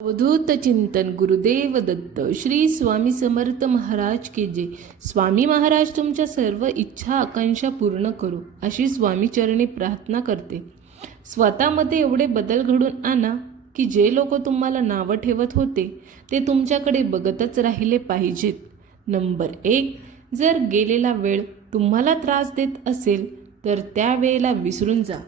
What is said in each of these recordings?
अवधूत चिंतन गुरुदेव दत्त. श्री स्वामी समर्थ महाराज की जे स्वामी महाराज तुमच्या सर्व इच्छा आकांक्षा पूर्ण करू अशी स्वामी चरणी प्रार्थना करते. स्वतःमध्ये एवढे बदल घडून आणा की जे लोक तुम्हाला नावं ठेवत होते ते तुमच्याकडे बघतच राहिले पाहिजेत. नंबर एक जर गेलेला वेळ तुम्हाला त्रास देत असेल तर त्या वेळेला विसरून जा.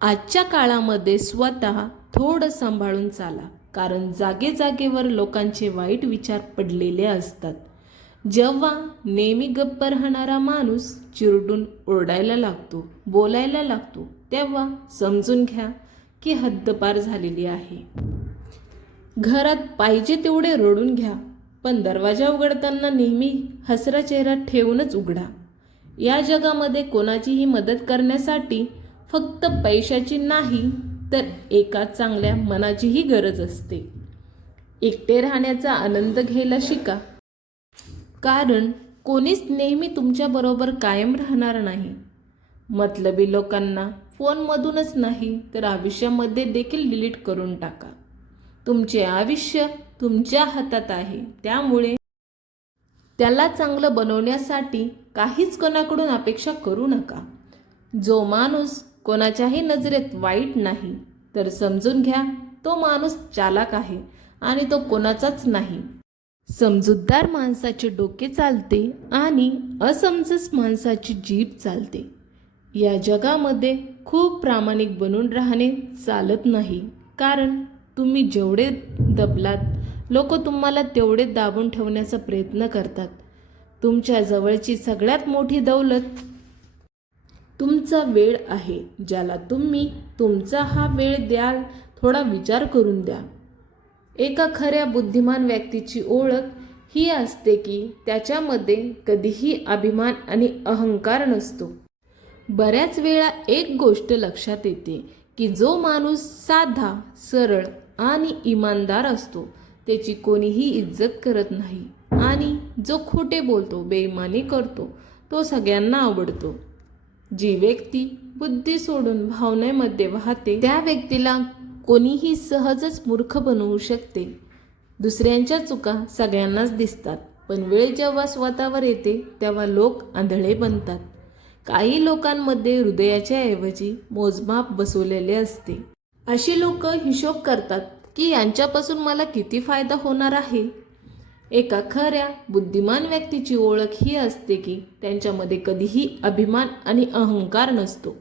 आजच्या काळामध्ये स्वतः थोडं सांभाळून चाला कारण जागे जागेवर लोकांचे वाईट विचार पडलेले असतात. जेव्हा नेहमी गप्प राहणारा माणूस चिरडून ओरडायला लागतो बोलायला लागतो तेव्हा समजून घ्या की हद्दपार झालेली आहे. घरात पाहिजे तेवढे रडून घ्या पण दरवाजा उघडताना नेहमी हसरा चेहरा ठेवूनच उघडा. या जगामध्ये कोणाचीही मदत करण्यासाठी फक्त पैशाची नाही तर एका चांगल्या मनाचीही गरज असते. एकटे राहण्याचा आनंद घ्यायला शिका. कारण कोणीच नेहमी तुमच्याबरोबर कायम राहणार नाही. मतलबी लोकांना फोनमधूनच नाही तर आयुष्यामध्ये देखील डिलीट करून टाका. तुमचे आयुष्य तुमच्या हातात आहे. त्यामुळे त्याला चांगलं बनवण्यासाठी काहीच कोणाकडून अपेक्षा करू नका. जो माणूस कोणाच्याही नजरेत वाईट नाही. तर समजून घ्या तो माणूस चालाक आहे आणि तो कोणाचाच नाही. समजूतदार माणसाचे डोके चालते आणि असमजस माणसाची जीभ चालते. या जगामध्ये खूप प्रामाणिक बनून राहणे चालत नाही. कारण तुम्ही जेवढे दबलात लोक तुम्हाला तेवढे दाबून ठेवण्याचा प्रयत्न करतात. तुमच्या जवळची सगळ्यात मोठी दौलत तुमचा वेळ आहे ज्याला तुम्ही तुमचा हा वेळ द्याल थोडा विचार करून द्या. एका खऱ्या बुद्धिमान व्यक्तीची ओळख ही असते की त्याच्यामध्ये कधीही अभिमान आणि अहंकार नसतो. बऱ्याच वेळा एक गोष्ट लक्षात येते की जो माणूस साधा सरळ आणि इमानदार असतो त्याची कोणीही इज्जत करत नाही आणि जो खोटे बोलतो बेईमानी करतो तो सगळ्यांना आवडतो. जी व्यक्ती बुद्धी सोडून भावनेमध्ये वाहते त्या व्यक्तीला कोणीही सहजच मूर्ख बनवू शकते. दुसऱ्यांच्या चुका सगळ्यांनाच दिसतात पण वेळ जेव्हा स्वतःवर येते तेव्हा लोक आंधळे बनतात. काही लोकांमध्ये हृदयाच्या ऐवजी मोजमाप बसवलेले असते. अशी लोक हिशोब करतात की यांच्यापासून मला किती फायदा होणार आहे? एका खऱ्या बुद्धिमान व्यक्तीची ओळख ही असते की त्यांच्यामध्ये कधीही अभिमान आणि अहंकार नसतो.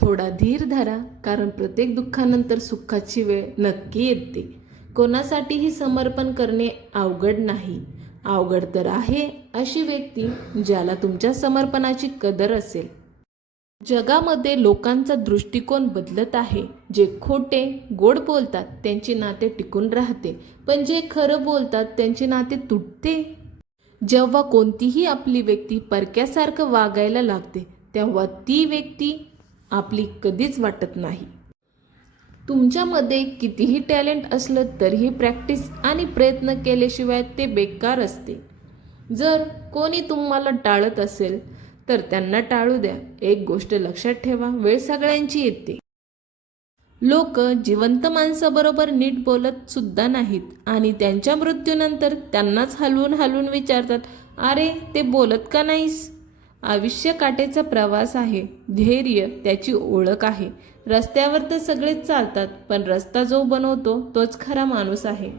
थोडा धीर धरा कारण प्रत्येक दुःखानंतर सुखाची वेळ नक्की येते. कोणासाठीही समर्पण करणे अवघड नाही. अवघड तर आहे अशी व्यक्ती ज्याला तुमच्या समर्पणाची कदर असेल. जगामध्ये लोकांचा दृष्टिकोन बदलत आहे. जे खोटे गोड बोलतात त्यांची नाते टिकून राहते. पण जे खरं बोलतात त्यांचे नाते तुटते. जेव्हा कोणतीही आपली व्यक्ती परक्यासारखं वागायला लागते तेव्हा ती व्यक्ती आपली कधीच वाटत नाही. तुमच्यामध्ये कितीही टॅलेंट असलं तरीही प्रॅक्टिस आणि प्रयत्न केल्याशिवाय ते बेकार असते. जर कोणी तुम्हाला टाळत असेल तर त्यांना टाळू द्या. एक गोष्ट लक्षात ठेवा वेळ सगळ्यांची येते. लोक जिवंत माणसाबरोबर नीट बोलत सुद्धा नाहीत आणि त्यांच्या मृत्यूनंतर त्यांनाच हलवून हलवून विचारतात अरे ते बोलत का नाहीस? आयुष्य काटेचा प्रवास आहे. धैर्य त्याची ओळख आहे. रस्त्यावर तर सगळेच चालतात पण रस्ता जो बनवतो तोच खरा माणूस आहे.